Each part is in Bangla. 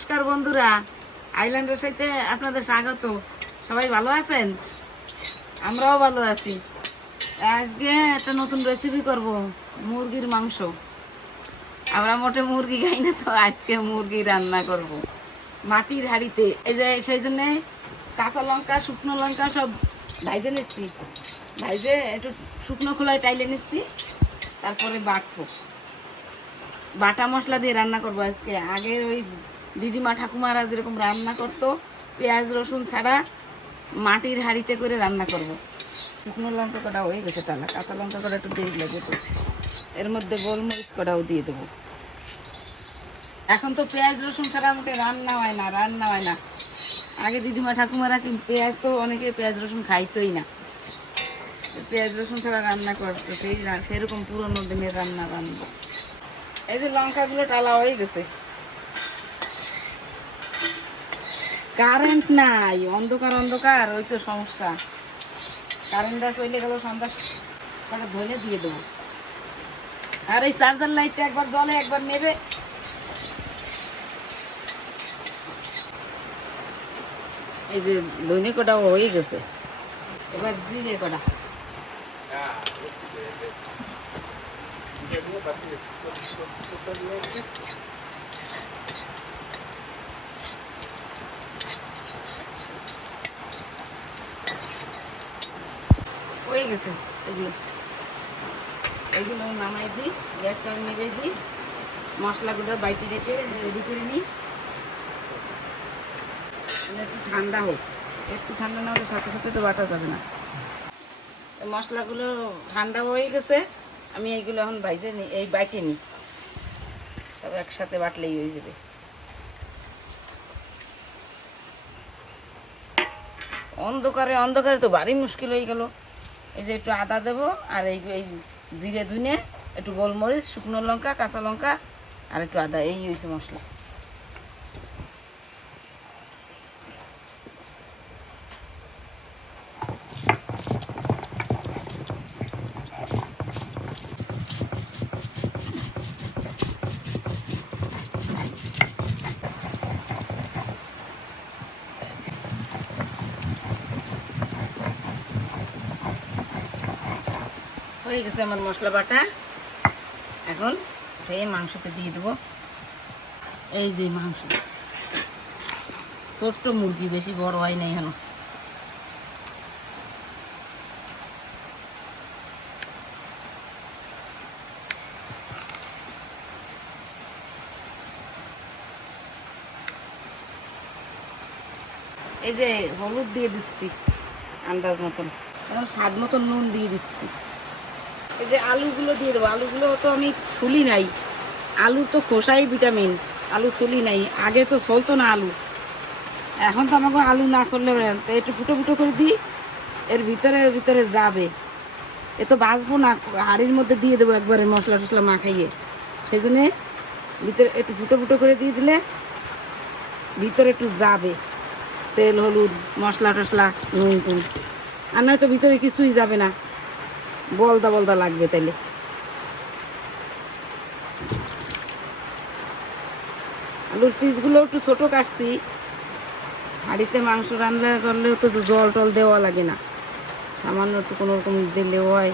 নমস্কার বন্ধুরা। আইল্যান্ডের সাথে আপনাদের স্বাগত। সবাই ভালো আছেন? আমরাও ভালো আছি। আজকে একটা নতুন রেসিপি করব, মুরগির মাংস। আমরা মোটে মুরগি খাই না তো, আজকে মুরগি রান্না করব। মাটির হাড়িতে, এই যে, সেই জন্যে কাঁচা লঙ্কা, শুকনো লঙ্কা সব ভাইজে নিচ্ছি। ভাইজে একটু শুকনো খোলায় টাইলে নিচ্ছি, তারপরে বাটবো। বাটা মশলা দিয়ে রান্না করব আজকে। আগে ওই দিদিমা ঠাকুমারা যেরকম রান্না করতো, পেঁয়াজ, রসুন ছাড়া মাটির হাঁড়িতে করে রান্না করব। শুকনো লঙ্কা কটা হয়ে গেছে টালা কাঁচা লঙ্কা কটা একটু দেরি লাগে তো এর মধ্যে গোলমরিচ কটাও দিয়ে দেবো। এখন তো পেঁয়াজ, রসুন ছাড়া মোটে রান্না হয় না, রান্না হয় না। আগে দিদিমা ঠাকুমারা কি পেঁয়াজ তো অনেকে পেঁয়াজ, রসুন খাইতোই না। পেঁয়াজ, রসুন ছাড়া রান্না করতো সেই সেরকম পুরোনো দিনের রান্না রান্না এই যে লঙ্কাগুলো টালা হয়ে গেছে। কারেন্ট নাই, অন্ধকার অন্ধকার, ওই তো সমস্যা। কারেন্টটা চলে গেল সন্ধ্যা কটা ধরে দিয়ে দেবো। আর এই চার্জার লাইটটা একবার জলে একবার নেবে। এই যে দৈনিক কটাও হয়ে গেছে। এবার জিরে কটা। হয়ে গেছে। এগুলো। এগুলো নামাই দিই গ্যাসটা নেবে দিই। মশলাগুলো বাইটি রেখে রেডি করে নিই। একটু ঠান্ডা হোক। একটু ঠান্ডা না হলে সাথে সাথে তো বাটা যাবে না। মশলাগুলো ঠান্ডা হয়ে গেছে। আমি এইগুলো এখন বাইজে নিই এই বাইটে নিই। সব একসাথে বাটলেই হয়ে যাবে। অন্ধকারে অন্ধকারে তো ভারী মুশকিল হয়ে গেল। এই যে একটু আদা দেবো, আর এই এই জিরে ধুনে একটু গোলমরিচ, শুকনো লঙ্কা, কাঁচা লঙ্কা, আর একটু আদা, এই হয়েছে মশলা। হয়ে গেছে আমার মশলা বাটা। এখন এই মাংসতে দিয়ে দেবো। এই যে মাংস। ছোট্ট মুরগি বেশি বড় হয় নাই এখন। এই যে হলুদ দিয়ে দিচ্ছি, আন্দাজ মতন। এখন স্বাদ মতন নুন দিয়ে দিচ্ছি। এই যে আলুগুলো দিয়ে দেবো। আলুগুলো তো আমি ছুলি নাই। আলু তো খোসাই ভিটামিন। আলু ছুলি নাই। আগে তো চলতো না আলু। এখন তো আমাকে আলু না চললে একটু ফুটো ফুটো করে দিই। এর ভিতরে ভিতরে যাবে। এ তো বাঁচবো না। হাড়ির মধ্যে দিয়ে দেবো একবারে মশলা টশলা মাখাইয়ে। সেই জন্যে ভিতরে একটু ফুটো ফুটো করে দিয়ে দিলে ভিতরে একটু যাবে। তেল, হলুদ, মশলা টশলা নুন, টুন। আর নয়তো ভিতরে কিছুই যাবে না। বলদা বলদা লাগবে তাইলে। আলুর পিসগুলো একটু ছোট কাটছি। হাঁড়িতে মাংস রান্না করলেও তো জল টল দেওয়া লাগে না। সামান্য একটু কোনো রকম দিলেও হয়।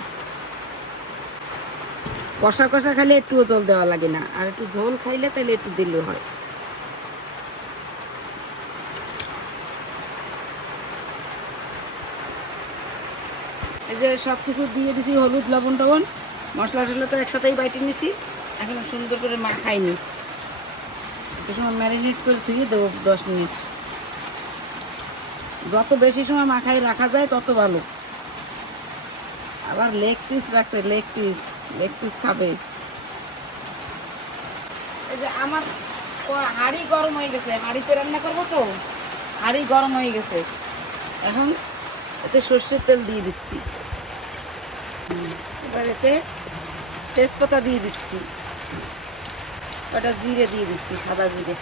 কষা কষা খাইলে একটুও জল দেওয়া লাগে না। আর একটু ঝোল খাইলে তাহলে একটু দিলেও হয়। এই যে সব কিছু দিয়ে দিছি হলুদ, লবণ, টবণ। মশলা টশলা তো একসাথেই বাইটে নিছি। এখন সুন্দর করে মাখাইনি একটু সময় ম্যারিনেট করে ধুয়ে দেবো দশ মিনিট। যত বেশি সময় মাখাই রাখা যায়, তত ভালো। আবার লেগ পিস রাখছে লেগ পিস লেগ পিস খাবে। এই যে আমার হাঁড়ি গরম হয়ে গেছে। হাঁড়িতে রান্না করব তো? হাঁড়ি গরম হয়ে গেছে। এখন এতে সর্ষের তেল দিয়ে দিচ্ছি। এবার এতে তেজপাতা দিয়ে দিচ্ছি। ওটা জিরে দিয়ে দিচ্ছি, সাদা জিরে।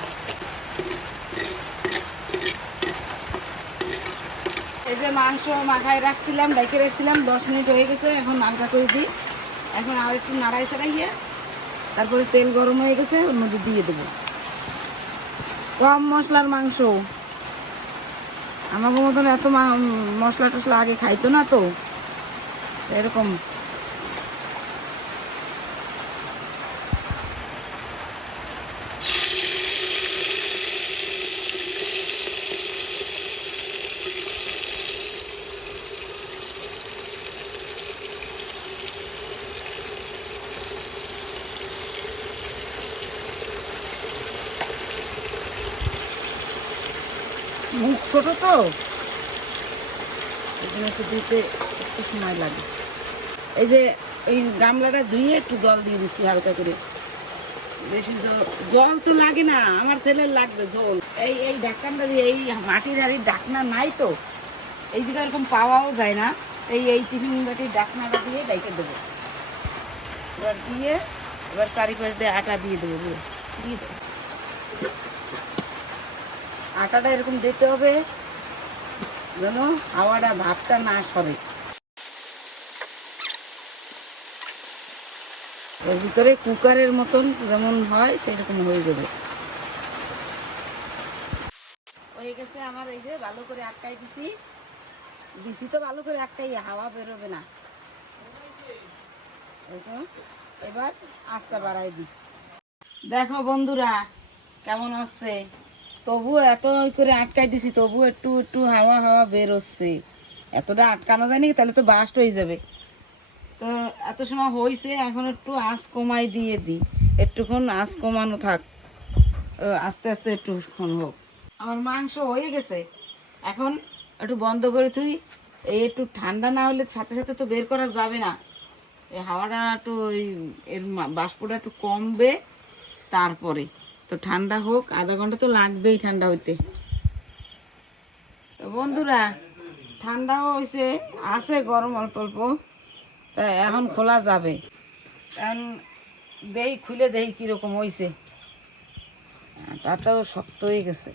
এই যে মাংস মাখায় রাখছিলাম ডাইকে রাখছিলাম, দশ মিনিট হয়ে গেছে, এখন নালকা করে দিই। এখন আর একটু নাড়াই ছাড়াইয়ে তারপরে তেল গরম হয়ে গেছে, ওর মধ্যে দিয়ে দেবো। কম মশলার মাংস। আমাকে মতন এত মশলা টসলা আগে খাইতো না তো এরকম ছোট তো। দিতে একটু সময় লাগে। এই যে এই গামলাটা ধুয়ে একটু জল দিয়ে দিচ্ছি হালকা করে। বেশি জল তো লাগে না, আমার ছেলের লাগবে জল। এই এই ঢাকনাটা দিয়ে, এই মাটির হাড়ির ডাকনা নাই তো। এই জায়গায় এরকম পাওয়াও যায় না। এই এই টিফিন বাটির ডাকনাটা দিয়ে ডাইকে দেবো। এবার দিয়ে এবার চারিপাশ দিয়ে আটা দিয়ে দেবো দিয়ে দেবো। আটাটা এরকম দিতে হবে। যেন হাওয়াটা, ভাবটা না সরে। এর ভিতরে কুকারের মতন যেমন হয়, সেরকম হয়ে যাবে। হয়ে গেছে আমার এই যে ভালো করে আটকাই দিছি। দিছি তো ভালো করে আটকাই, হাওয়া বেরোবে না। এবার আঁচটা বাড়াই দিই। দেখো বন্ধুরা, কেমন হচ্ছে তবু এত করে আটকাই দিছি তবু একটু একটু হাওয়া হাওয়া বের হচ্ছে। এতটা আটকানো যায়নি তাহলে তো বাস্ট হয়ে যাবে। তো এত সময় হয়েছে এখন একটু আঁচ কমাই দিয়ে দিই। একটুক্ষণ আঁচ কমানো থাক। আস্তে আস্তে একটুক্ষণ হোক। আমার মাংস হয়ে গেছে। এখন একটু বন্ধ করে তুই এই একটু ঠান্ডা না হলে সাথে সাথে তো বের করা যাবে না। এই হাওয়াটা একটু ওই এর বাষ্পটা একটু কমবে তারপরে। তো ঠান্ডা হোক, আধা ঘণ্টা তো লাগবেই ঠান্ডা হইতে। তো বন্ধুরা, ঠান্ডাও হয়েছে আছে গরম অল্প অল্প, তা এখন খোলা যাবে। এখন দেই, খুলে দেই কীরকম হয়েছে আটাটাও শক্ত হয়ে গেছে।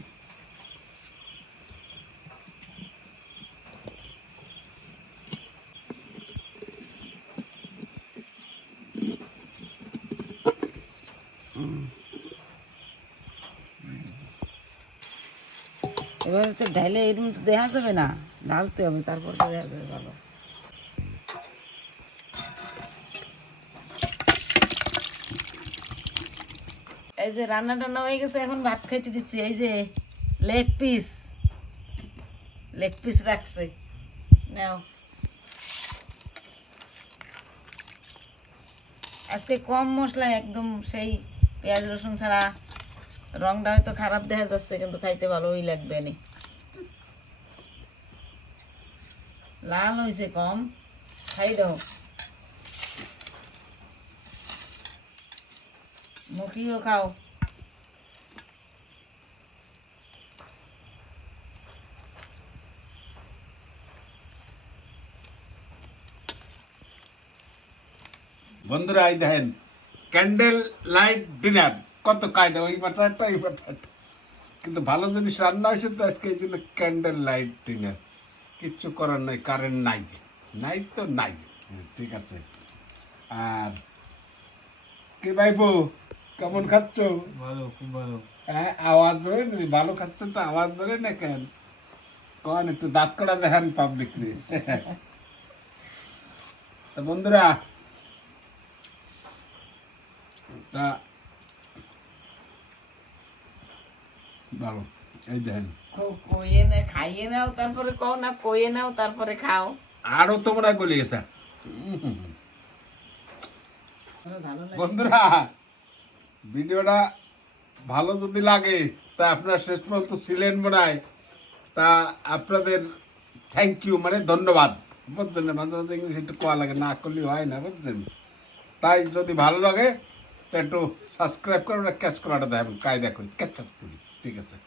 এবার তো ঢাইলে এরকম তো দেখা যাবে না। ঢালতে হবে, তারপর তো দেখা যাবে ভালো। এই যে রান্না টান্না হয়ে গেছে, এখন ভাত খাইতে দিচ্ছি। এই যে লেগ পিস। লেগ পিস রাখছে। নাও। আজকে কম মশলা, একদম সেই পেঁয়াজ রসুন ছাড়া রংটা হয়তো খারাপ দেখা যাচ্ছে, কিন্তু খাইতে ভালোই লাগবে নি। লাল হয়েছে কম, খাই দাও। মুখিও খাও। বন্ধুরা, এই দেখেন ক্যান্ডেল লাইট ডিনার কত কায়দা ওই বাটারটা এই বাটারটা কিন্তু ভালো জিনিস রান্না হয়েছে তো আজকে এই জন্য ক্যান্ডেল লাইট ডিনার কিচ্ছু করার নাই কারেন্ট নাই। নাই তো নাই। হ্যাঁ, ঠিক আছে। আর কে ভাইবো কেমন খাচ্ছ? ভালো খুব ভালো। হ্যাঁ আওয়াজ ধরে নি ভালো খাচ্ছ তো? আওয়াজ ধরে না কেন? কন একটু দাঁত কড়া দেখান পাবলিক রে। তা বন্ধুরা তা ভালো এই দেখেন। কইয়ে নে খাইয়ে নাও তারপরে কও না কইয়ে নাও তারপরে খাও। আরও তোমরা গলে গেছে। বন্ধুরা ভিডিওটা ভালো যদি লাগে তা আপনারা শেষ পর্যন্ত ছিলেন মনে তা আপনাদের থ্যাংক ইউ মানে ধন্যবাদ। বুঝছেন? মাঝে মাঝে ইংলিশ একটু কোয়া লাগে না করলে হয় না বুঝছেন? তাই যদি ভালো লাগে একটু সাবস্ক্রাইব করে ক্যাচ করাটা দেয় কায়দা করি ক্যাচ করি। ঠিক আছে।